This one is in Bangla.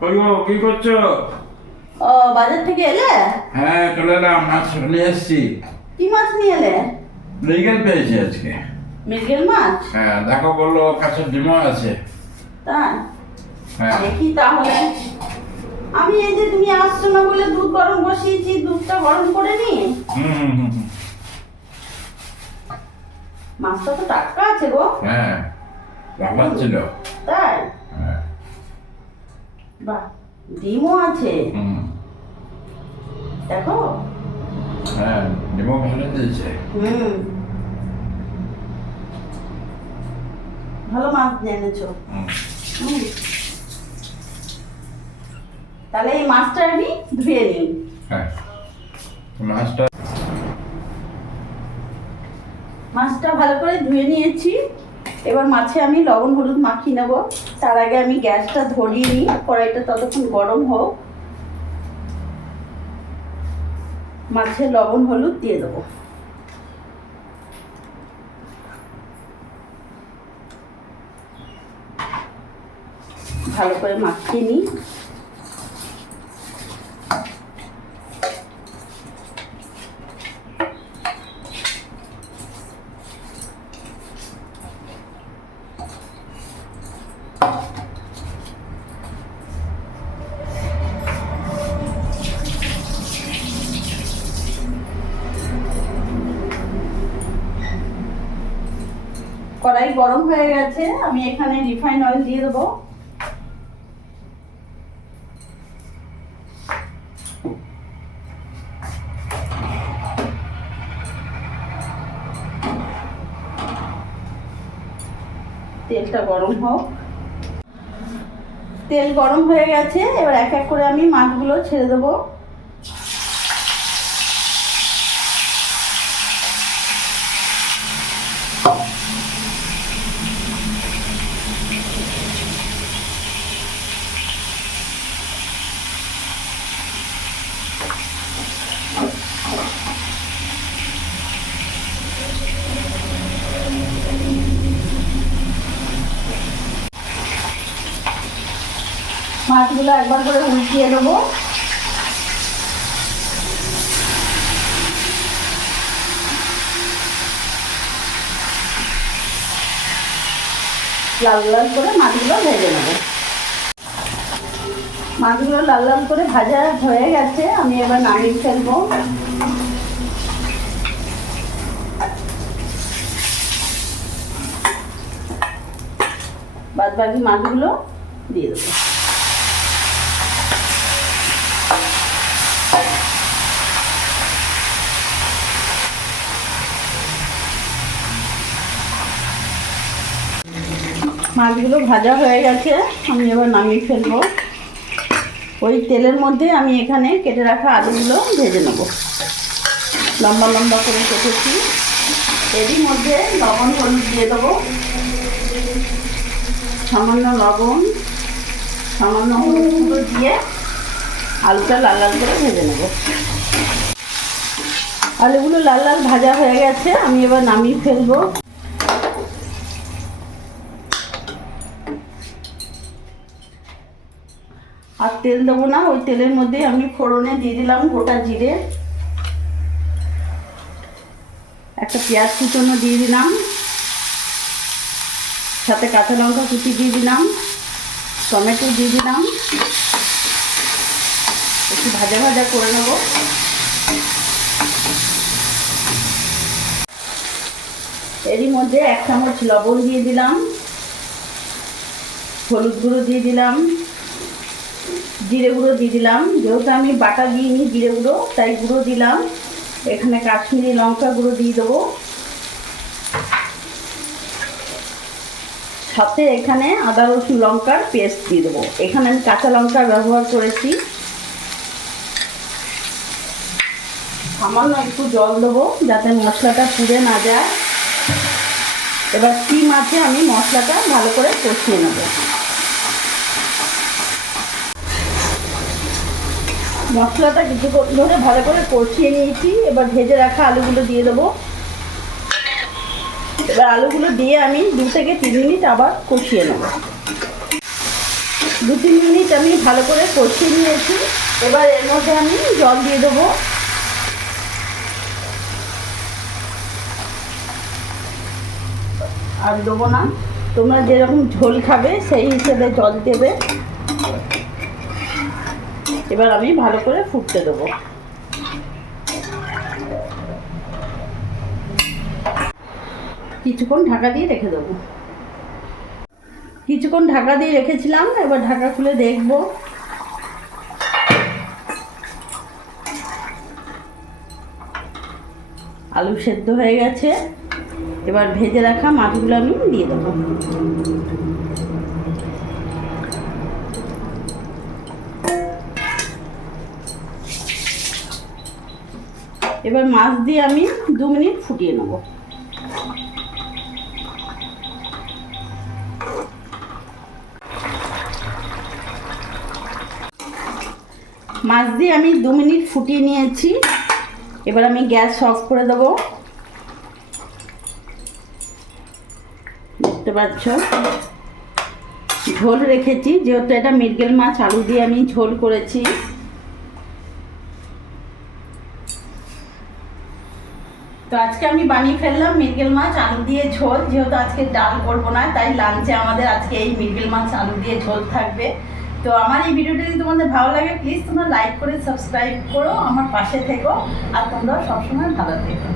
কই গো, কি করছো? ও বাজার থেকে এলে? হ্যাঁ, চলে এলাম, মাছ নিয়ে এসছি। কি মাছ নিয়ে এলে? মৃগেল পেয়েছি আজকে। মৃগেল মাছ? হ্যাঁ, দেখো বললো কাছের ডিমও আছে। তাই? হ্যাঁ। দেখি তাহলে। আমি এই যে তুমি আসছো না বলে দুধ গরম বসিয়েছি, দুধটা গরম করে নি। হুম হুম হুম হুম। মাছটা তো টাটকা আছে গো। হ্যাঁ, রাখার ছিল। তাই? হ্যাঁ। বাহ, ডিমও আছে। হুম। দেখো। হ্যাঁ, ডিমও ভালো দিয়েছে। ভালো মাছ এনেছো। হুম। হুম। তাহলে এই মাছটা আমি ধুয়ে নিই। হ্যাঁ, মাছটা মাছটা ভালো করে ধুয়ে নিয়েছি। এবার মাছে আমি লবণ হলুদ মাখিয়ে নেব। তার আগে আমি গ্যাসটা ধরিয়ে নিই, কড়াইটা ততক্ষণ গরম হোক। মাছে লবণ হলুদ দিয়ে দেবো। ভালো করে মাখিয়ে নিই। কড়াই গরম হয়ে গেছে, আমি এখানে রিফাইন অয়েল দিয়ে দেবো। তেলটা গরম হোক। তেল গরম হয়ে গেছে, এবার এক এক করে আমি মাছগুলো ছেড়ে দেবো। মাছগুলো একবার করে উল্টিয়ে দেবো। লাল লাল করে মাছগুলো ভেজে নেব। মাছগুলো লাল লাল করে ভাজা হয়ে গেছে, আমি এবার নামিয়ে ফেলবো। বাদ বাকি মাছগুলো দিয়ে দেবো। মাছগুলো ভাজা হয়ে গেছে, আমি এবার নামিয়ে ফেলবো। ওই তেলের মধ্যে আমি এখানে কেটে রাখা আলুগুলো ভেজে নেব। লম্বা লম্বা করে কেটেছি। এরই মধ্যে লবণ হলুদ দিয়ে দেবো। সামান্য লবণ, সামান্য হলুদ গুঁড়ো দিয়ে আলুটা লাল লাল করে ভেজে নেব। আলুগুলো লাল লাল ভাজা হয়ে গেছে, আমি এবার নামিয়ে ফেলবো। আর তেল দেবো না, ওই তেলের মধ্যে আমি ফোড়নে দিয়ে দিলাম গোটা জিরে, একটা পেঁয়াজ কুচনো দিয়ে দিলাম, সাথে কাঁচা লঙ্কা কুচি দিয়ে দিলাম, টমেটো দিয়ে দিলাম। একটু ভাজা ভাজা করে নেব। এরই মধ্যে 1 চামচ লবণ দিয়ে দিলাম, হলুদ গুঁড়ো দিয়ে দিলাম, জিরে গুঁড়ো দিয়ে দিলাম। যেহেতু আমি বাটা দিইনি জিরে গুঁড়ো, তাই গুঁড়ো দিলাম। এখানে কাশ্মীরি লঙ্কা গুঁড়ো দিয়ে দেবো। সাথে এখানে আদা রসুন লঙ্কার পেস্ট দিয়ে দেবো। এখানে আমি কাঁচা লঙ্কা ব্যবহার করেছি। সামান্য একটু জল দেবো যাতে মশলাটা পুড়ে না যায়। এবার সিম আছে, আমি মশলাটা ভালো করে কষিয়ে নেব। মশলাটা কিছুক্ষণ ধরে ভালো করে কষিয়ে নিয়েছি। এবার ভেজে রাখা আলুগুলো দিয়ে দেবো। এবার আলুগুলো দিয়ে আমি 2 থেকে 3 মিনিট আবার কষিয়ে নেব। 2-3 মিনিট আমি ভালো করে কষিয়ে নিয়েছি। এবার এর মধ্যে আমি জল দিয়ে দেবো। আর দেবো না, তোমরা যেরকম ঝোল খাবে সেই হিসেবে জল দেবে। এবার আমি ভালো করে ফুটতে দেবো। কিছুক্ষণ ঢাকা দিয়ে রেখে দেবো। কিছুক্ষণ ঢাকা দিয়ে রেখেছিলাম, এবার ঢাকা খুলে দেখবো। আলু সেদ্ধ হয়ে গেছে। এবার ভেজে রাখা মাছগুলো আমি দিয়ে দেবো। এবার মাছ দিয়ে আমি 2 মিনিট ফুটিয়ে নেব। মাছ দিয়ে আমি 2 মিনিট ফুটিয়ে নিয়েছি। এবার আমি গ্যাস অফ করে দেবো। দেখতে পাচ্ছ ঝোল রেখেছি, যেহেতু এটা মৃগেল মাছ আলু দিয়ে আমি ঝোল করেছি। তো আজকে আমি বানিয়ে ফেললাম মৃগেল মাছ আলু দিয়ে ঝোল। যেহেতু আজকে ডাল করবো না, তাই লাঞ্চে আমাদের আজকে এই মৃগেল মাছ আলু দিয়ে ঝোল থাকবে। তো আমার এই ভিডিওটা যদি তোমাদের ভালো লাগে, প্লিজ তোমরা লাইক করে সাবস্ক্রাইব করো, আমার পাশে থেকো, আর তোমরা সবসময় ভালো থেকো।